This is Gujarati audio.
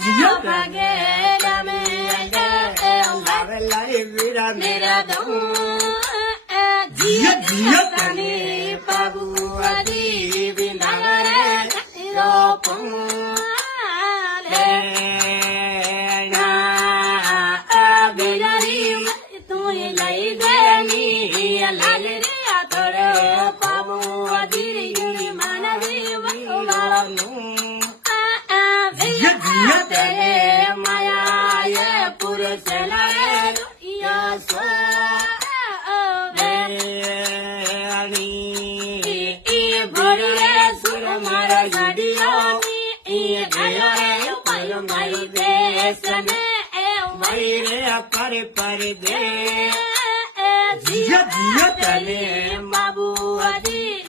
જીઓ ભાગે રામે લાવે લાઈ વીરા મેરા દઉં જીઓ જીઓ તને બાબુ આદી વિનારે રોપું લે ના બેરી તું લઈ દેની લાલ રે આતર બાબુ આદી માનવી વાળનું જીઓ જીઓ તને માયા પુરુષ લારે યસો પર દે જીઓ જીઓ તને બાબુ આદી